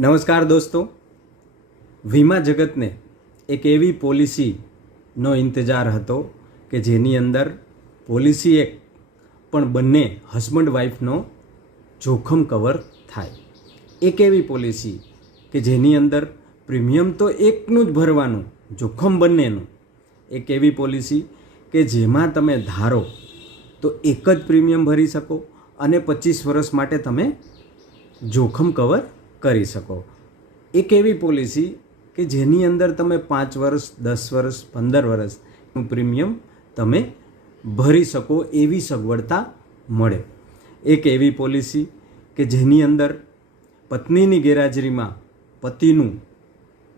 નમસ્કાર દોસ્તો, વીમા જગતને એક એવી પોલિસીનો ઇંતજાર હતો કે જેની અંદર પોલિસી એક પણ બંને હસબન્ડ વાઈફનો જોખમ કવર થાય. એક એવી પોલિસી કે જેની અંદર પ્રીમિયમ તો એકનું જ ભરવાનું, જોખમ બંનેનું. એક એવી પોલિસી કે જેમાં તમે ધારો તો એક જ પ્રીમિયમ ભરી શકો અને 25 વર્ષ માટે તમે જોખમ કવર કરી શકો. એક એવી પોલિસી કે જેની અંદર તમે 5 વર્ષ, 10 વર્ષ, 15 વર્ષનું પ્રીમિયમ તમે ભરી શકો એવી સગવડતા મળે. એક એવી પોલિસી કે જેની અંદર પત્નીની ગેરહાજરીમાં પતિનું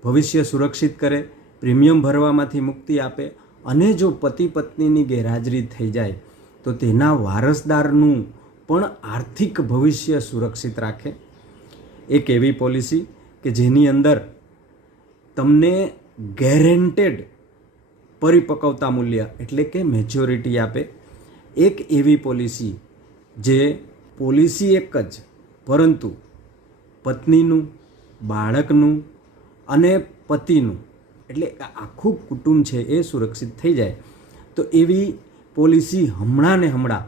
ભવિષ્ય સુરક્ષિત કરે, પ્રીમિયમ ભરવામાંથી મુક્તિ આપે અને જો પતિ પત્નીની ગેરહાજરી થઈ જાય તો તેના વારસદારનું પણ આર્થિક ભવિષ્ય સુરક્ષિત રાખે. એક એવી પોલિસી કે જેની અંદર તમને ગેરેન્ટેડ પરિપક્વતા મૂલ્ય એટલે કે મેચ્યોરિટી આપે. એક એવી પોલિસી જે પોલિસી એક જ પરંતુ પત્નીનું, બાળકનું અને પતિનું એટલે આખું કુટુંબ છે એ સુરક્ષિત થઈ જાય. તો એવી પોલિસી હમણાં ને હમણાં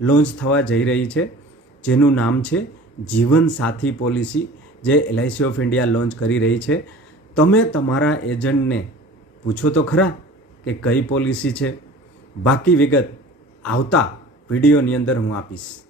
લોન્ચ થવા જઈ રહી છે, જેનું નામ છે જીવન સાથી પોલિસી, જે LIC ઓફ ઇન્ડિયા લોન્ચ કરી રહી છે. તમે તમારા એજન્ટને પૂછો તો ખરા કે કઈ પોલિસી છે. બાકી વિગત આવતા વિડીયોની અંદર હું આપીશ.